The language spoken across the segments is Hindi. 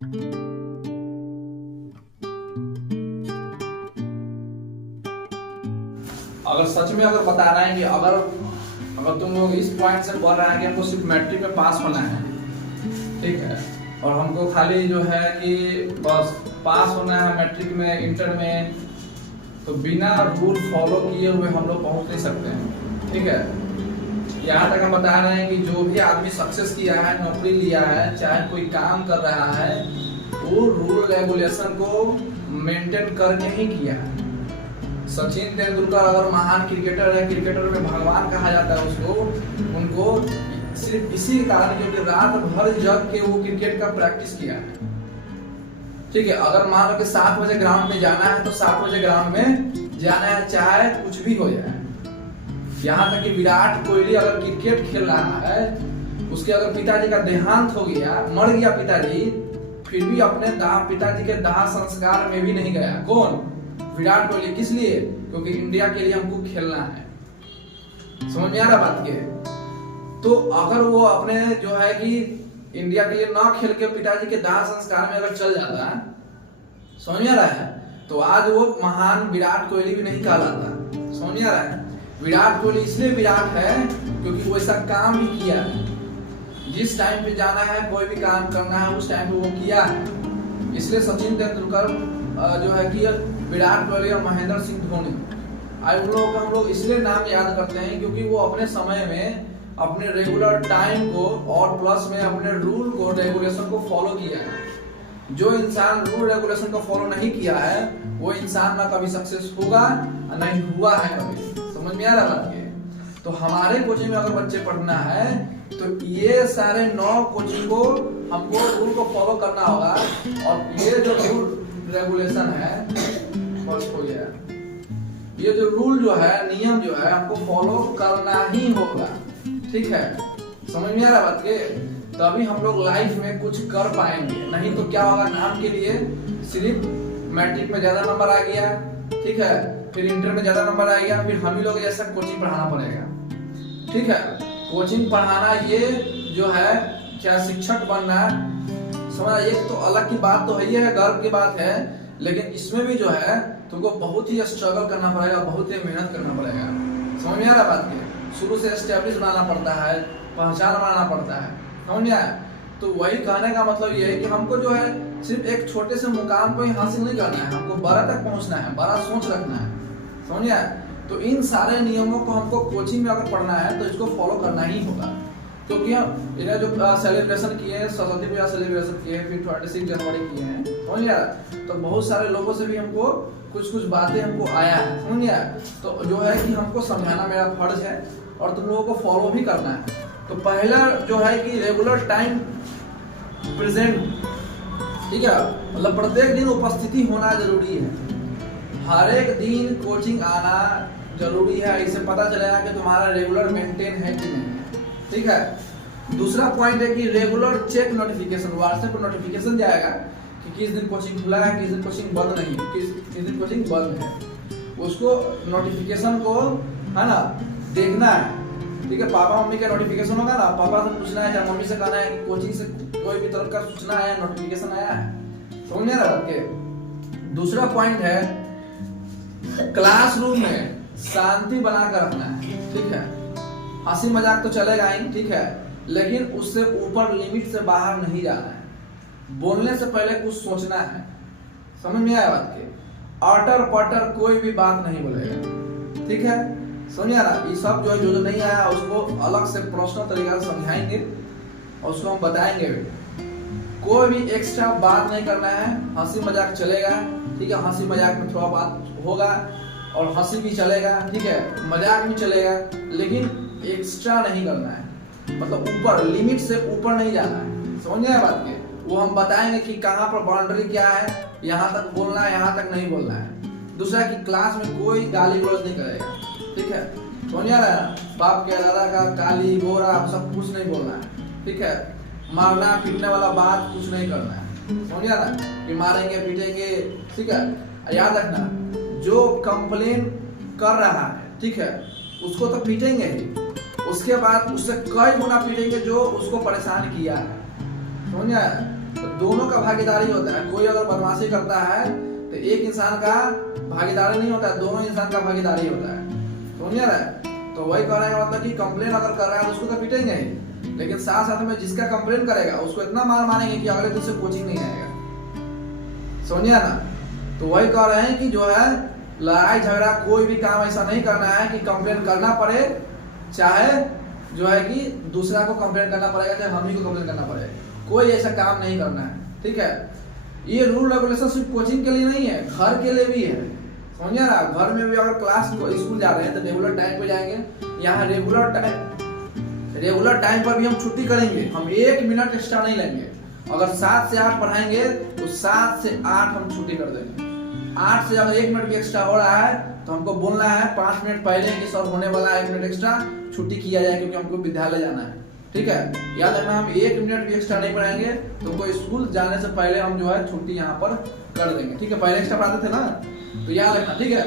अगर सच में अगर बता रहे हैं कि अगर अगर तुम लोग इस पॉइंट से बोल रहे हैं कि हमको सिर्फ मैट्रिक में पास होना है, ठीक है, और हमको खाली जो है कि बस पास होना है मैट्रिक में, इंटर में, तो बिना रूल फॉलो किए हुए हम लोग पहुंच नहीं सकते हैं। ठीक है, यहाँ तक हम बता रहे हैं कि जो भी आदमी सक्सेस किया है, नौकरी लिया है, चाहे कोई काम कर रहा है, वो रूल रेगुलेशन को मेंटेन करके ही किया है। सचिन तेंदुलकर अगर महान क्रिकेटर है, क्रिकेटर में भगवान कहा जाता है उसको, उनको सिर्फ इसी कारण क्योंकि रात भर जग के वो क्रिकेट का प्रैक्टिस किया है। ठीक है, अगर मान लो कि 7 बजे ग्राउंड में जाना है तो 7 बजे ग्राउंड में जाना है, चाहे कुछ भी हो जाए। यहाँ तक कि विराट कोहली अगर क्रिकेट खेल रहा है, उसके अगर पिताजी का देहांत हो गया, मर गया पिताजी, फिर भी अपने पिताजी के दाह संस्कार में भी नहीं गया। कौन? विराट कोहली। किस लिए? क्योंकि इंडिया के लिए हमको खेलना है। समझ में आ रहा बात के? तो अगर वो अपने जो है कि इंडिया के लिए ना खेल के पिताजी के दाह संस्कार में अगर चल जाता है, समझ में आ रहा है, तो आज वो महान विराट कोहली भी नहीं कहलाता। समझ में आ रहा है? विराट कोहली इसलिए विराट है क्योंकि वो ऐसा काम भी किया है। जिस टाइम पे जाना है, कोई भी काम करना है, उस टाइम पे वो किया है। इसलिए सचिन तेंदुलकर जो है कि विराट कोहली और महेंद्र सिंह धोनी, आज लोग हम लोग इसलिए नाम याद करते हैं क्योंकि वो अपने समय में अपने रेगुलर टाइम को और प्लस में अपने रूल को, रेगुलेशन को फॉलो किया है। जो इंसान रूल रेगुलेशन को फॉलो नहीं किया है, वो इंसान ना कभी सक्सेस होगा, नहीं हुआ है कभी। समझ में आ रहा बात ये? तो हमारे कोचिंग में अगर बच्चे पढ़ना है तो ये सारे 9 कोचिंग को हमको रूल को फॉलो करना होगा। और ये जो रूल रेगुलेशन है, फर्स्ट हो गया, ये जो रूल जो है, नियम जो है, हमको फॉलो करना ही होगा। ठीक है, समझ में आ रहा बात के? तभी हम लोग लाइफ में कुछ कर पाएंगे। नहीं तो क्या होगा, नाम के लिए सिर्फ मैट्रिक में ज्यादा नंबर आ गया, ठीक है, फिर इंटर में ज्यादा नंबर आ गया, फिर हम ही लोग जैसा कोचिंग पढ़ाना पड़ेगा। ठीक है, कोचिंग पढ़ाना ये जो है, क्या शिक्षक बनना, समझ, एक तो अलग की बात तो है, ये गर्व की बात है, लेकिन इसमें भी जो है तुमको बहुत ही स्ट्रगल करना पड़ेगा, बहुत ही मेहनत करना पड़ेगा। समझ में आ रहा बात के? शुरू से एस्टेब्लिश बनाना पड़ता है, पहचान बनाना पड़ता है। समझ में आया? तो वही कहने का मतलब ये है कि हमको जो है सिर्फ एक छोटे से मुकाम को ही हासिल नहीं करना है, हमको बड़ा तक पहुंचना है, बड़ा सोच रखना है। समझ में आया? तो इन सारे नियमों को हमको कोचिंग में अगर पढ़ना है तो इसको फॉलो करना ही होगा। क्योंकि हम इन्हें जो सेलिब्रेशन किए हैं, सरस्वती पूजा सेलिब्रेशन किए हैं, फिर 26 जनवरी किए हैं, समझ गया, तो बहुत सारे लोगों से भी हमको कुछ कुछ बातें हमको आया है। समझ गया? तो जो है कि हमको समझाना मेरा फर्ज है और तुम लोगों को फॉलो भी करना है। तो पहला जो है कि रेगुलर टाइम प्रेजेंट, ठीक है, मतलब प्रत्येक दिन उपस्थिति होना जरूरी है। हर एक दिन कोचिंग आना जरूरी है, इससे पता चलेगा कि तुम्हारा रेगुलर मेंटेन है कि नहीं। ठीक है, दूसरा पॉइंट है कि रेगुलर चेक नोटिफिकेशन, व्हाट्सएप पर नोटिफिकेशन जाएगा कि किस दिन कोचिंग खुला है, किस दिन कोचिंग बंद नहीं है, किस दिन कोचिंग बंद है, उसको नोटिफिकेशन को है ना देखना है। ठीक है, पापा मम्मी का नोटिफिकेशन होगा ना, पापा से पूछना है, मम्मी से कहना है कि कोचिंग से कोई भी तरह का सूचना आया, नोटिफिकेशन आया है। समझ में आ रहा है? दूसरा पॉइंट है क्लासरूम में शांति बनाकर रखना है। ठीक है, हंसी मजाक तो चलेगा ही, ठीक है, लेकिन उससे ऊपर लिमिट से बाहर नहीं जाना है। बोलने से पहले कुछ सोचना है। समझ में आया बात के? अटर पटर कोई भी बात नहीं बोलेगा। ठीक है, समझ आ रहा? ये सब जो जो नहीं आया उसको अलग से पर्सनल तरीका से समझाएंगे और उसको हम बताएंगे भी। कोई भी एक्स्ट्रा बात नहीं करना है, हंसी मजाक चलेगा, ठीक है, हंसी मजाक में थोड़ा बात होगा और हंसी भी चलेगा, ठीक है, मजाक भी चलेगा, लेकिन एक्स्ट्रा नहीं करना है, मतलब ऊपर लिमिट से ऊपर नहीं जाना है। समझ आया बात के? वो हम बताएंगे कि कहाँ पर बाउंड्री क्या है, यहाँ तक बोलना है, यहाँ तक नहीं बोलना है। दूसरा कि क्लास में कोई गाली गलौज नहीं करेगा। ठीक है, समझ आ रहा है? बाप के दादा का काली गोरा सब कुछ नहीं बोलना है। ठीक है, मारना पीटने वाला बात कुछ नहीं करना है। समझ आ रहा है? कि मारेंगे पीटेंगे, ठीक है, याद रखना, जो कंप्लेन कर रहा है, ठीक है, उसको तो पीटेंगे ही, उसके बाद उससे कई गुना पीटेंगे जो उसको परेशान किया है। समझ आया? तो दोनों का भागीदारी होता है। कोई अगर बदमाशी करता है तो एक इंसान का भागीदारी नहीं होता है, दोनों इंसान का भागीदारी होता है। समझ रहा है? तो वही कहने का मतलब कि कंप्लेन अगर कर रहा है तो उसको तो पीटेंगे ही, लेकिन साथ साथ में जिसका कंप्लेन करेगा उसको इतना मार मारेंगे कि अगले दिन से कोचिंग नहीं आएगा। समझिए ना? तो वही कह रहे हैं कि जो है लड़ाई झगड़ा कोई भी काम ऐसा नहीं करना है कि कंप्लेन करना पड़े, चाहे जो है कि दूसरा को कंप्लेन करना पड़ेगा, चाहे हम ही को कंप्लेन करना पड़े, कोई ऐसा काम नहीं करना है। ठीक है? ये रूल रेगुलेशन सिर्फ कोचिंग के लिए नहीं है, घर के लिए भी है। समझिए ना? घर में भी अगर क्लास स्कूल जा रहे हैं तो रेगुलर टाइम पे जाएंगे। यहाँ रेगुलर टाइम पर भी हम छुट्टी करेंगे, हम 1 मिनट एक्स्ट्रा नहीं लेंगे। अगर 7 से 8 पढ़ाएंगे तो 7 से 8 हम छुट्टी कर देंगे। 8 से अगर 1 मिनट भी एक्स्ट्रा हो रहा है तो हमको बोलना है 5 मिनट पहले कि सर होने वाला है, 1 मिनट एक्स्ट्रा छुट्टी किया जाए क्योंकि हमको विद्यालय जाना है। ठीक है? याद रखना, हम 1 मिनट भी एक्स्ट्रा नहीं पढ़ाएंगे तो कोई स्कूल जाने से पहले हम जो है छुट्टी यहाँ पर कर देंगे। ठीक है? पहले एक्स्ट्रा पढ़ाते थे ना, तो याद रखना। ठीक है?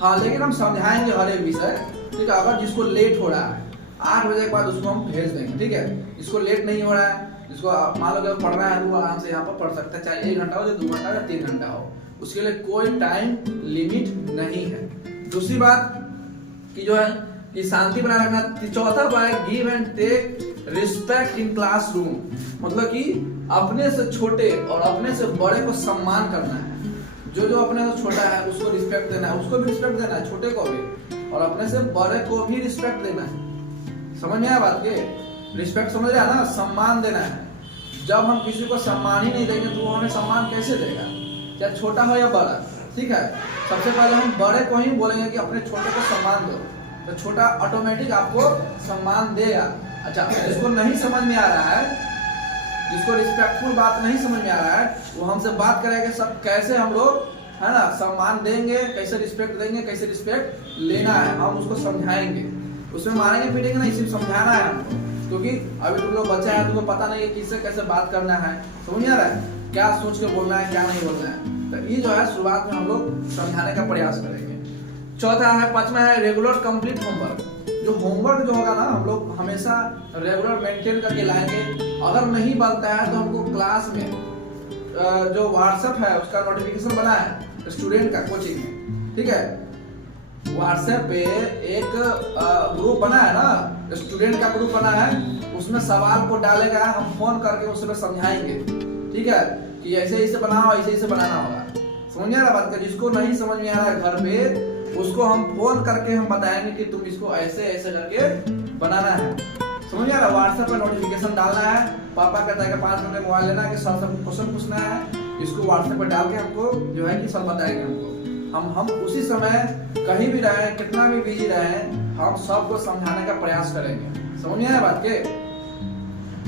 हाँ, लेकिन हम समझाएंगे हर एक विषय। ठीक है? अगर जिसको लेट हो रहा है 8 बजे के बाद उसको हम भेज देंगे। ठीक है? जिसको लेट नहीं हो रहा है, जिसको मान लो अगर पढ़ना है वो आराम से यहाँ पर पढ़ सकता है, चाहे 1 घंटा हो, चाहे 2 घंटा या 3 घंटा हो, उसके लिए कोई टाइम लिमिट नहीं है। दूसरी बात कि जो है कि शांति बनाए रखना। चौथा बात है give and take respect in classroom. मतलब कि अपने से छोटे और अपने से बड़े को सम्मान करना है। जो अपने से छोटा है उसको रिस्पेक्ट देना है, उसको भी रिस्पेक्ट देना है, छोटे को भी, और अपने से बड़े को भी रिस्पेक्ट देना है। समझ में आया बात के? रिस्पेक्ट समझ रहे ना? सम्मान देना है। जब हम किसी को सम्मान ही नहीं देंगे तो वो हमें सम्मान कैसे देगा, चाहे छोटा हो या बड़ा। ठीक है? सबसे पहले हम बड़े को ही बोलेंगे कि अपने छोटे को सम्मान दो, तो छोटा ऑटोमेटिक आपको सम्मान देगा। अच्छा, जिसको नहीं समझ में आ रहा है, जिसको रिस्पेक्टफुल बात नहीं समझ में आ रहा है, वो हमसे बात करेंगे सब कैसे हम लोग है ना सम्मान देंगे, कैसे रिस्पेक्ट देंगे, कैसे रिस्पेक्ट लेना है, हम उसको समझाएंगे। उसमें मारेंगे पीटेंगे नहीं, सिर्फ समझाना है हमको, क्योंकि अभी तुम लोग बच्चा है, तुमको पता नहीं है किससे कैसे बात करना है। समझ आ रहा है? क्या सोच के बोलना है, क्या नहीं बोलना है। तो ये जो है शुरुआत में हम लोग समझाने का प्रयास करेंगे। चौथा है, 5वां है रेगुलर कंप्लीट होमवर्क। जो होमवर्क जो होगा ना, हम लोग हमेशा रेगुलर मेंटेन करके लाएंगे। अगर नहीं बनता है तो हमको क्लास में जो व्हाट्सएप है उसका नोटिफिकेशन बना है स्टूडेंट का कोचिंग में। ठीक है? व्हाट्सएप पे एक ग्रुप बना है ना, स्टूडेंट का ग्रुप बना है, उसमें सवाल को डालेगा, हम फोन करके उसमें समझाएंगे। ठीक है? कि ऐसे ऐसे बनाओ, ऐसे ऐसे बनाना होगा। समझ आ रहा बात का? जिसको नहीं समझ में आ रहा है घर पे, उसको हम फोन करके हम बताएंगे कि तुम इसको ऐसे ऐसे करके बनाना है। समझ आ रहा? व्हाट्सएप पर नोटिफिकेशन डालना है, पापा कहता है कि 5 मिनट में मोबाइल लेना है कि सर से क्वेश्चन पूछना है, इसको व्हाट्सएप पर डाल के हमको जो है कि सर बताएंगे हमको। हम उसी समय कहीं भी रहे, कितना भी बिजी रहे, हम सबको समझाने का प्रयास करेंगे। समझ में आया बात के?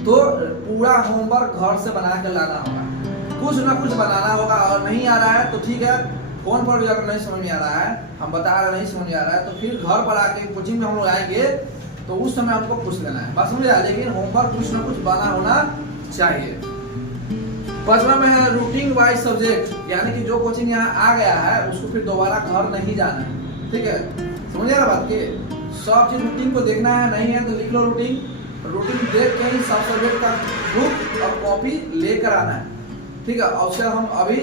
तो पूरा होमवर्क घर से बना के लाना होगा, कुछ ना कुछ बनाना होगा। और नहीं आ रहा है तो ठीक है, फोन पर भी अगर नहीं समझ में आ रहा है, हम बता रहे नहीं समझ में आ रहा है, तो फिर घर पर आके कोचिंग में हम लोग आएंगे तो उस समय हमको पूछ लेना है। बात समझ आया? लेकिन होमवर्क कुछ ना कुछ बना होना चाहिए। 5वां में है रूटीन वाइज सब्जेक्ट, यानी कि जो कोचिंग यहाँ आ गया है उसको फिर दोबारा घर नहीं जाना है। ठीक है? समझ आ रहा बात के? सब चीज रूटीन को देखना है, नहीं है तो लिख लो रूटीन देख के ही सब सब्जेक्ट का बुक और कॉपी लेकर आना है। ठीक है? और हम अभी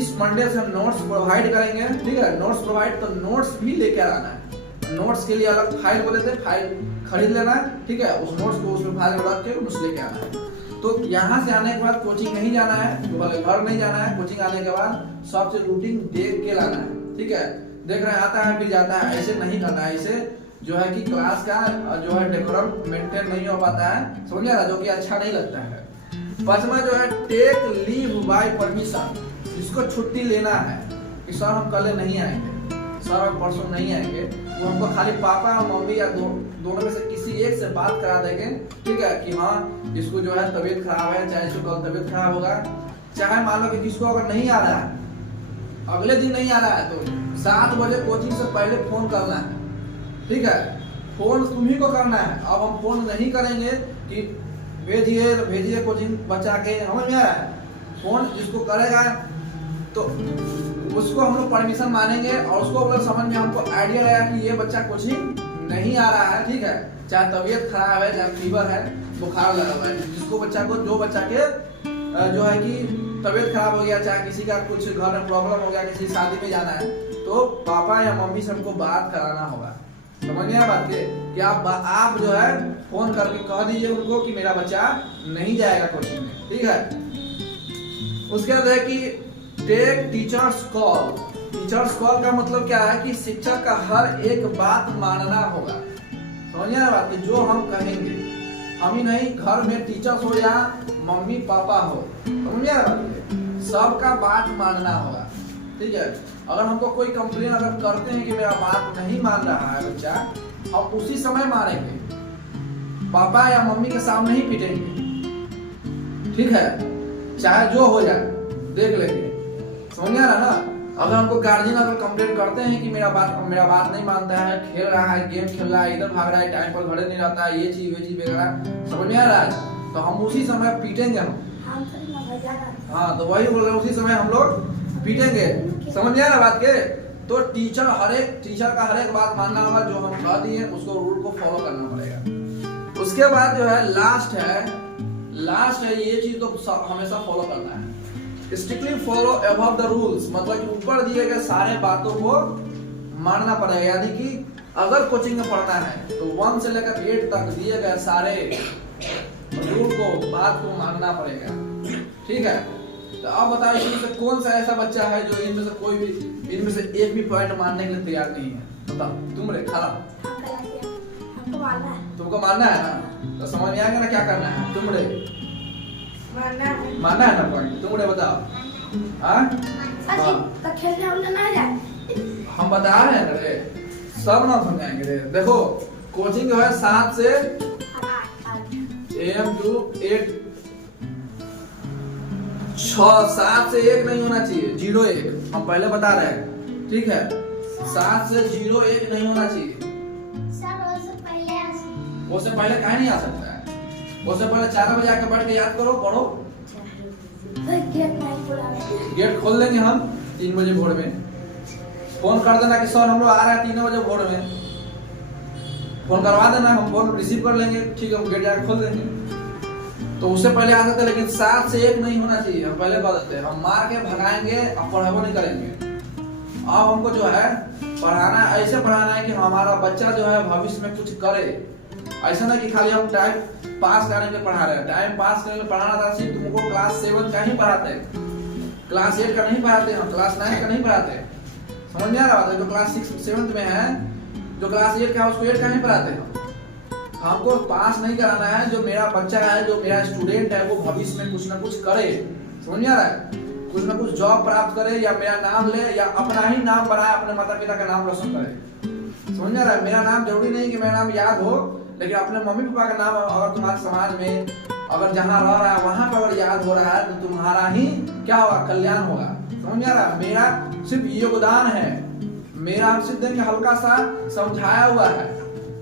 इस मंडे से नोट्स प्रोवाइड करेंगे। ठीक है? नोट्स प्रोवाइड, तो नोट्स भी लेकर आना है। नोट्स के लिए अलग फाइल बोले थे, फाइल खरीद लेना है। ठीक है? उस नोट्स को उसमें फाइल रख के नोट्स लेके आना है। तो यहाँ से आने के बाद कोचिंग नहीं जाना है, तो बोले घर नहीं जाना है। कोचिंग आने के बाद सबसे रूटीन देख के लाना है। ठीक है? देख रहे आता है फिर जाता है, ऐसे नहीं करना है। ऐसे जो है कि क्लास का जो है डेकोरम मेंटेन नहीं हो पाता है। समझ रहा? जो कि अच्छा नहीं लगता है। 5वां जो है टेक लीव बाय परमिशन, जिसको छुट्टी लेना है कि सर हम कल नहीं आएंगे, सर हम परसों नहीं आएंगे, वो हमको खाली पापा और मम्मी या दोनों में से किसी एक से बात करा देंगे। ठीक है? कि हाँ इसको जो है तबीयत खराब है, चाहे इसको कल तबीयत खराब होगा, चाहे मान लो कि किसको अगर नहीं आ रहा है, अगले दिन नहीं आ रहा है, तो 7 बजे कोचिंग से पहले फोन करना है। ठीक है? फोन तुम्ही को करना है। अब हम फोन नहीं करेंगे कि भेजिए कोचिंग बच्चा के, समझ में आ रहा है? फोन जिसको करेगा तो उसको हम लोग परमिशन मानेंगे और उसको अगर समझ में हमको आइडिया लगा कि ये बच्चा कोचिंग नहीं आ रहा है। ठीक है? चाहे तबीयत खराब है, चाहे फीवर है, बुखार लगा हुआ है, जिसको बच्चा को जो बच्चा के जो है कि तबीयत खराब हो गया, चाहे किसी का कुछ घर में प्रॉब्लम हो गया, किसी शादी में जाना है, तो पापा या मम्मी से हमको बात कराना होगा। समझ में आया बात के कि आप जो है फोन करके कह दीजिए उनको कि मेरा बच्चा नहीं जाएगा कोचिंग में, ठीक है। उसके बाद है कि take teachers call. Teachers call का मतलब क्या है कि शिक्षक का हर एक बात मानना होगा। समझ में आया बात कि जो हम कहेंगे, हम ही नहीं, घर में टीचर्स हो या मम्मी पापा हो, समझ में आया बात, सबका बात मानना होगा, ठीक है। अगर हमको कोई कंप्लेन अगर करते हैं कि मेरा बात नहीं मान रहा है बच्चा, हम उसी समय मारेंगे, पापा या मम्मी के सामने ही पीटेंगे, ठीक है, चाहे जो हो जाए देख लेंगे। समझ में आ रहा ना। अगर हमको गार्जियन अगर कंप्लेन करते हैं कि मेरा बात नहीं मानता है, खेल रहा है, गेम खेल रहा है, इधर भाग रहा है, टाइम पर घरे नहीं रहता है, ये चीज वगैरह, समझ में आ रहा है, तो हम उसी समय पीटेंगे हम। हाँ, तो वही बोल रहे हैं, उसी समय हम लोग पीटेंगे। समझ में आ रहा बात के। तो टीचर का हर एक बात मानना होगा, जो हम कह दिए उसको रूल को फॉलो करना पड़ेगा। उसके बाद जो है लास्ट है ये चीज तो हमेशा फॉलो करना है। Strictly follow above the rules, मतलब कि ऊपर दिए गए सारे बातों को मानना पड़ेगा। यानी कि अगर कोचिंग में पढ़ना है तो 1 से लेकर 8 तक दिए गए सारे रूल को, बात को मानना पड़ेगा, ठीक है। तो आप बताइए इनमें से कौन सा ऐसा बच्चा है जो इनमें से एक भी पॉइंट मानने के लिए तैयार नहीं है? बताओ तुम रे खाला, तुमको मानना है ना, तो समझ में आएगा ना क्या करना है। तुम रे मानना है ना पॉइंट, तुम रे बताओ। तो खेलने वाले ना जाए, हम बता रहे हैं रे, सब ना समझाएंगे रे। देखो कोचिंग जो है 7 से AM to 8, 7 से 1 नहीं होना चाहिए, 0-1 हम पहले बता रहे हैं, ठीक है। 7 से 0-1 नहीं होना चाहिए। वो से पहले कहीं नहीं आ सकता है, वो से पहले 4 बजे आकर बैठ के याद करो, पढ़ो। गेट खोल देंगे हम 3 बजे भोर में, फोन कर देना कि सर हम लोग आ रहे हैं 3 बजे भोर में, फोन करवा देना, हम फोन रिसीव कर लेंगे, ठीक है, हम गेट जाकर खोल देंगे। तो उससे पहले आ सकते, लेकिन 7 से 1 नहीं होना चाहिए। हम पहले बता देते हैं, हम मार के भगाएंगे, अब पढ़ाबो नहीं करेंगे। अब हमको जो है पढ़ाना, ऐसे पढ़ाना है कि हमारा बच्चा जो है भविष्य में कुछ करे। ऐसा ना कि खाली हम टाइम पास करने के लिए पढ़ा रहे हैं। टाइम पास करने के लिए पढ़ाना था, सिर्फ तुमको क्लास 7 का ही पढ़ाते हैं, क्लास 8 का नहीं पढ़ाते, हम क्लास 9 का नहीं पढ़ाते। समझ में आ रहा है? जो क्लास 6-7 में है, जो क्लास 8 का है उसको 8 का नहीं पढ़ाते हैं। हमको पास नहीं कराना है, जो मेरा बच्चा है, जो मेरा स्टूडेंट है, वो भविष्य में कुछ ना कुछ करे। समझ में आ रहा है? कुछ ना कुछ जॉब प्राप्त करे, या मेरा नाम ले, या अपना ही नाम बनाए, अपने माता पिता का नाम रोशन करे। समझ में आ रहा है? मेरा नाम जरूरी नहीं कि मेरा नाम याद हो, लेकिन अपने मम्मी पापा का नाम अगर तुम्हारे समाज में, अगर जहाँ रह रहा है वहां पर अगर याद हो रहा है, तो तुम्हारा ही क्या होगा, कल्याण होगा। समझ में आ रहा है? मेरा सिर्फ योगदान है, मेरा हम सिर्फ देंगे हल्का सा समझाया हुआ है,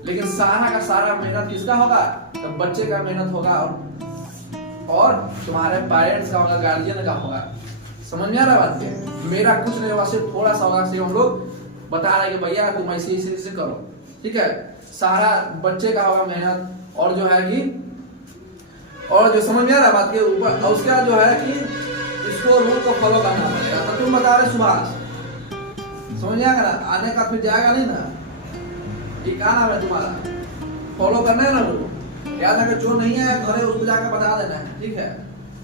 लेकिन सारा का सारा मेहनत किसका होगा, तो बच्चे का मेहनत होगा, और तुम्हारे पेरेंट्स का होगा, गार्जियन का होगा। समझ में आ रहा बात है? मेरा कुछ नहीं होगा, सिर्फ थोड़ा सा होगा, सिर्फ हम लोग बता रहे कि भैया तुम ऐसे करो, ठीक है। सारा बच्चे का होगा मेहनत, और जो है कि, और जो समझ में आ रहा बात के ऊपर, उसके बाद जो है कि इसको रूल को फॉलो करना पड़ेगा। तो तुम बता रहे सुभाष, समझ में आएगा ना, आने का फिर जाएगा नहीं ना, ये क्या नाम है तुम्हारा, फॉलो करना है ना रूल। याद है कि जो नहीं आया घरे उसको जाकर बता देना है, ठीक है।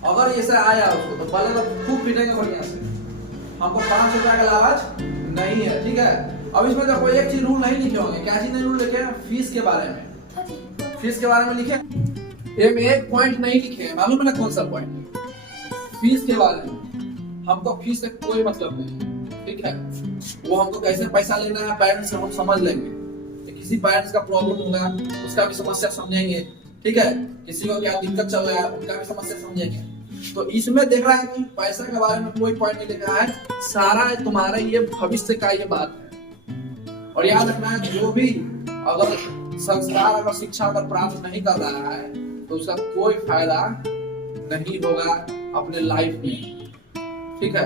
अगर ये से आया उसको तो पहले तो खूब पीटेंगे बढ़िया से, हमको 5 रुपया का लालच नहीं है, ठीक है। अब इसमें तो कोई एक चीज रूल नहीं लिखे होंगे, क्या चीज नहीं रूल लिखे, फीस के बारे में, फीस के बारे में लिखे, एक पॉइंट नहीं लिखे, मालूम है ना कौन सा पॉइंट, फीस के बारे में। हमको फीस से कोई मतलब नहीं, ठीक है। वो हमको कैसे पैसा लेना है पेरेंट्स से हम समझ लेंगे, किसी पेरेंट्स का प्रॉब्लम होगा उसका भी समस्या समझेंगे, ठीक है। किसी को क्या दिक्कत चल रहा है उनका भी समस्या समझेंगे। तो इसमें देख रहा है कि पैसा के बारे में कोई पॉइंट नहीं लिखा है, सारा तुम्हारे ये भविष्य का ये बात है। और याद रखना है, जो भी अगर संस्कार अगर शिक्षा अगर प्राप्त नहीं कर रहा है तो उसका कोई फायदा नहीं होगा अपने लाइफ में, ठीक है।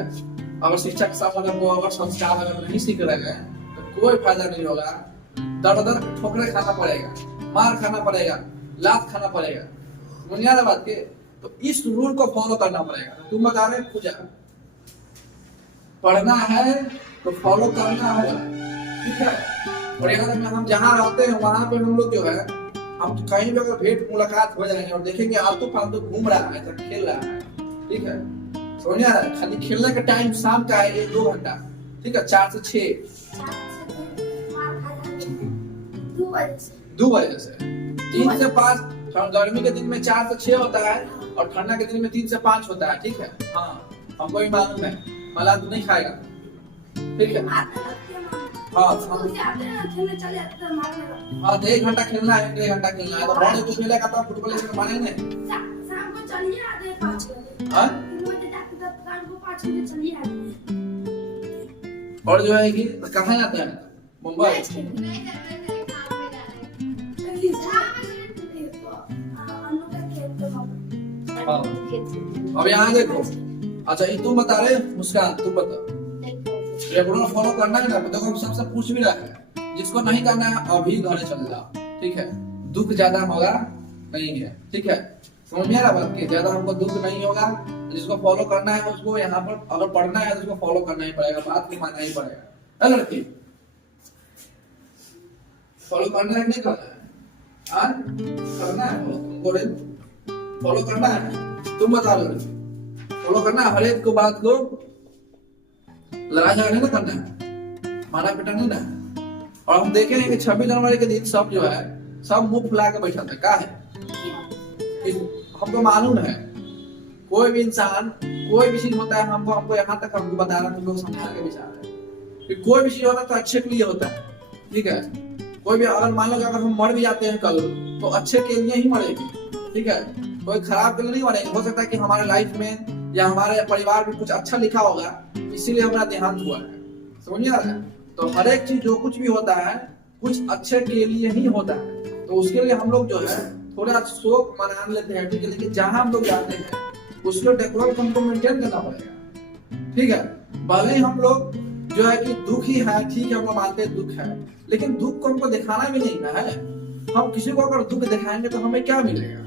अगर शिक्षा के साथ अगर वो अगर संस्कार अगर नहीं सीख रहे हैं तो कोई फायदा नहीं होगा। दर ठोकरे खाना पड़ेगा, मार खाना पड़ेगा, लात खाना पड़ेगा। बुनियाद बात के तो इस रूल को फॉलो करना पड़ेगा। तो तुम बता रहे पूजा पढ़ना है तो फॉलो करना होगा, ठीक है। और अगर हम जहाँ रहते हैं वहां पे हम लोग जो है हम कहीं भी अगर भेंट मुलाकात हो जाएंगे और देखेंगे आलतू फालतू घूम रहा है तो खेल रहा है, ठीक है, समझ आ रहा है। खाली खेलने का टाइम शाम का है 2 घंटा, ठीक है, 4 से 6 2 बजे से 3 से 5। गर्मी के दिन में 4 से 6 होता है और ठंडा के दिन में 3 से 5 होता है, ठीक है। हाँ हमको भी मालूम है, मला तू नहीं खाएगा, ठीक है। हाँ हाँ तो 1 घंटा खेलना है, 1 घंटा खेलना है। तो बॉल तो खेलेगा तो फुटबॉल से माने नहीं। और जो है कि कहाँ जाते हैं मुंबई? अब यहाँ देखो, अच्छा ये तुम बता रहे मुस्कान, तुम बता रेगुलर फॉलो करना है ना। देखो हम सबसे पूछ भी रहा है, जिसको नहीं करना है अभी घरे चल जाओ, ठीक है। दुख ज्यादा होगा नहीं है, ठीक है, समझ में आ रहा बात की। ज्यादा हमको दुख नहीं होगा। जिसको फॉलो करना है उसको यहाँ पर अगर पढ़ना है तो उसको फॉलो करना ही पड़ेगा, बात नहीं मानना ही पड़ेगा, है लड़की। फॉलो करना है नहीं करना है? करना है तुमको, फॉलो करना है। तुम बता लो फॉलो करना है, हर एक को बात को लड़ाई झगड़ा नहीं करना है, मारा पीटा नहीं ना। और हम देखे हैं कि 26 जनवरी के दिन सब जो है सब मुंह फुला के बैठा था, क्या है हमको मालूम है। कोई भी इंसान कोई भी चीज होता है हमको यहाँ तक हमको बता रहा है, समझाने का विचार है कि कोई भी चीज होता है तो अच्छे के लिए होता है, ठीक है। कोई भी अगर मान लो अगर हम मर भी जाते हैं कल तो अच्छे के लिए ही मरेगी, ठीक है, कोई खराब के लिए नहीं मरेगी। हो सकता है कि हमारे लाइफ में या हमारे परिवार में कुछ अच्छा लिखा होगा इसीलिए हमारा देहांत हुआ है, समझ आ रहा है। तो हर एक चीज जो कुछ भी होता है कुछ अच्छे के लिए ही होता है। तो उसके लिए हम लोग जो है थोड़ा शोक मना लेते हैं, ठीक है, लेकिन जहां हम लोग जाते हैं उसको डेकोरेट हमको मेंटेन करना पड़ेगा, ठीक है। भले ही हम लोग जो है कि दुख ही है, ठीक है, हम मानते हैं दुख है, लेकिन दुख को हमको दिखाना भी नहीं ना है। हम किसी को अगर दुख दिखाएंगे तो हमें क्या मिलेगा?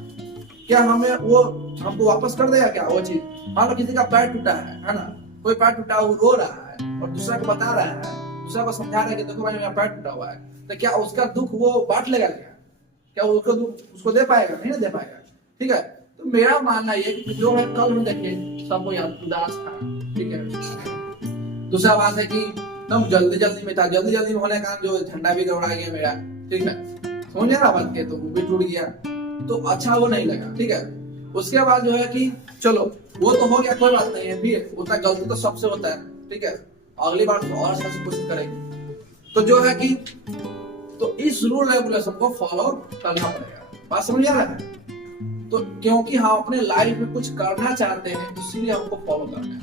क्या हमें वो हमको वापस कर देगा क्या वो चीज? मान लो किसी का पैर टूटा है ना, कोई पैर टूटा वो रो रहा है और दूसरा को बता रहा है, दूसरा को समझा रहा है कि देखो भाई मेरा पैर टूटा हुआ है, तो क्या उसका दुख वो बांट लेगा क्या उसको दुख उसको दे पाएगा? नहीं ना दे पाएगा, ठीक है। तो मेरा मानना ये कि जो है कल हम देखें सबको याद उदास था, ठीक है। दूसरा बात है कि एकदम जल्दी में था, जल्दी में होने का जो झंडा भी गड़बड़ा गया मेरा, ठीक है, समझ रहा बात के, तो वो भी टूट गया, तो अच्छा वो नहीं लगा, ठीक है। उसके बाद जो है कि चलो वो तो हो गया, कोई बात नहीं है, फिर उतना गलती तो सबसे होता है, ठीक है, अगली बार तो और अच्छा से कोशिश करेंगे। तो जो है कि तो इस रूल रेगुलेशन को फॉलो करना पड़ेगा, बात समझ आ रहा है। तो क्योंकि हम अपने लाइफ में कुछ करना चाहते हैं इसीलिए हमको फॉलो करना है।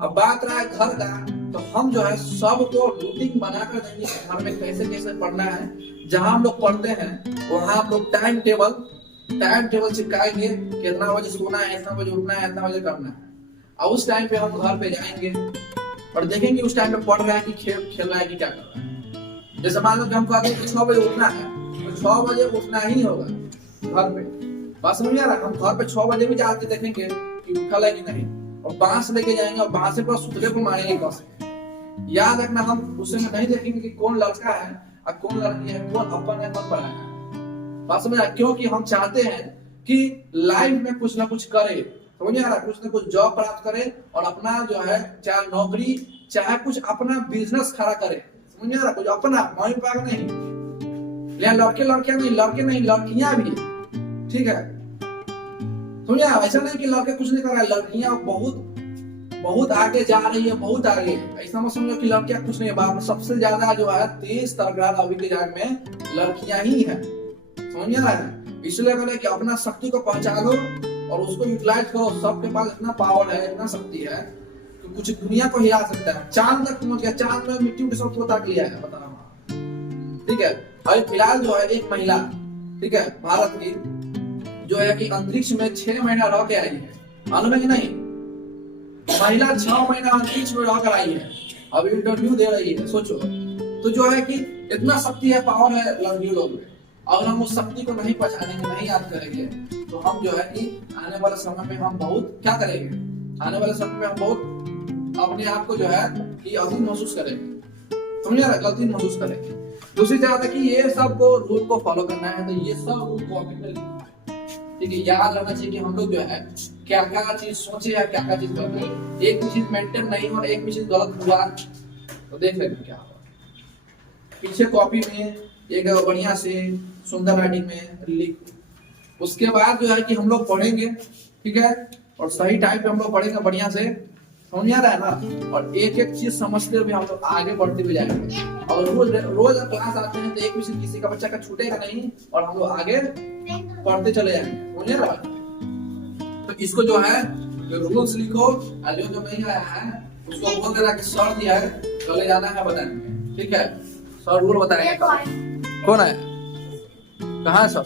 अब बात रहा है घर का, तो हम जो है सबको रूटीन बनाकर देंगे घर में कैसे कैसे पढ़ना है। जहां हम लोग पढ़ते हैं वहां हम लोग टाइम टेबल चिपकाएंगे, कितना बजे सोना है, इतना बजे उठना है, इतना बजे करना है। और उस टाइम पे हम घर पे जाएंगे और देखेंगे उस टाइम पे पढ़ रहा है कि खेल रहा है कि क्या कर रहा है। जैसे मान लो कि हम कहते हैं 6 बजे उठना है तो 6 बजे उठना ही होगा घर पे, बात समझ आ रहा है। हम घर पे 6 बजे भी जाके देखेंगे कि उठा है कि नहीं, और बांस लेके जाएंगे और बांस से पूरा सुतले को मारेंगे कैसे। याद रखना हम उस समय नहीं देखेंगे कि कौन लड़का है और कौन लड़की है, कौन अपन है कौन पराया है, बात समझ आ रहा है। क्योंकि हम चाहते हैं कि लाइफ में कुछ ना कुछ करे, समझ आ रहा है, कुछ ना कुछ जॉब प्राप्त करे और अपना जो है चाहे नौकरी चाहे कुछ अपना बिजनेस खड़ा करे, समझ आ रहा है, कुछ अपना मम्मी पापा का नहीं, लड़के नहीं लड़कियां भी, ठीक है, समझे। ऐसा नहीं कि लड़के कुछ नहीं कर रहा है, लड़कियां बहुत आगे जा रही है, बहुत आगे। ऐसा मत समझो कि लड़कियां कुछ नहीं, बाप सबसे ज्यादा जो है तेज तर्कदार अभी के जग में लड़कियां ही है, समझ आ रहा है। इसलिए कहते हैं कि अपना शक्ति को पहचानो और उसको यूटिलाइज करो। सबके पास इतना पावर है, इतना शक्ति है कि कुछ दुनिया को हिला सकता है। चांद तक पहुंच गया, चांद में मिट्टी उठ सब उतार लिया है, बता रहा, ठीक है। अभी फिलहाल जो है एक महिला, ठीक है, भारत की जो है कि अंतरिक्ष में 6 महीना रह के आई है, मालूम है कि नहीं? महिला 6 महीना अंतरिक्ष में रहकर आई है, अभी इंटरव्यू दे रही है, सोचो। तो जो है कि इतना शक्ति है, पावर है लड़कियों लोग में, अगर हम उस शक्ति को नहीं पहचानेंगे, नहीं याद करेंगे, तो हम जो है कि आने वाले समय में हम बहुत क्या करेंगे, आने वाले समय में हम बहुत अपने आप को जो है कि अजीब महसूस करेंगे, समझ रहे, गलती महसूस करेंगे। दूसरी जगह कि ये सब को रूल को फॉलो करना है, तो ये सब रूल कॉपी में लिखना है, ठीक है। याद रखना चाहिए कि हम लोग जो है क्या क्या चीज सोचे या क्या क्या चीज करते, एक भी चीज मेंटेन नहीं और एक भी चीज गलत हुआ तो देख लेना क्या हुआ। पीछे कॉपी में एक बढ़िया से सुंदर राइटिंग में लिख, उसके बाद जो है कि हम लोग पढ़ेंगे, ठीक है, और सही टाइम पे हम लोग पढ़ेंगे बढ़िया से, समझ आ रहा है ना। और एक एक चीज समझते हुए हम लोग आगे बढ़ते हुए जाएंगे, और रोज रोज क्लास आते हैं तो एक भी चीज किसी का बच्चा का छूटेगा नहीं, और हम लोग आगे पढ़ते चले जाएंगे, समझ रहा है। तो इसको जो है रूल्स लिखो, और जो नहीं आया है उसको बोल देना कि सर दिया है, चले जाना है बताएंगे, ठीक है। सर रूल बताएंगे। कौन है, कहाँ है सर?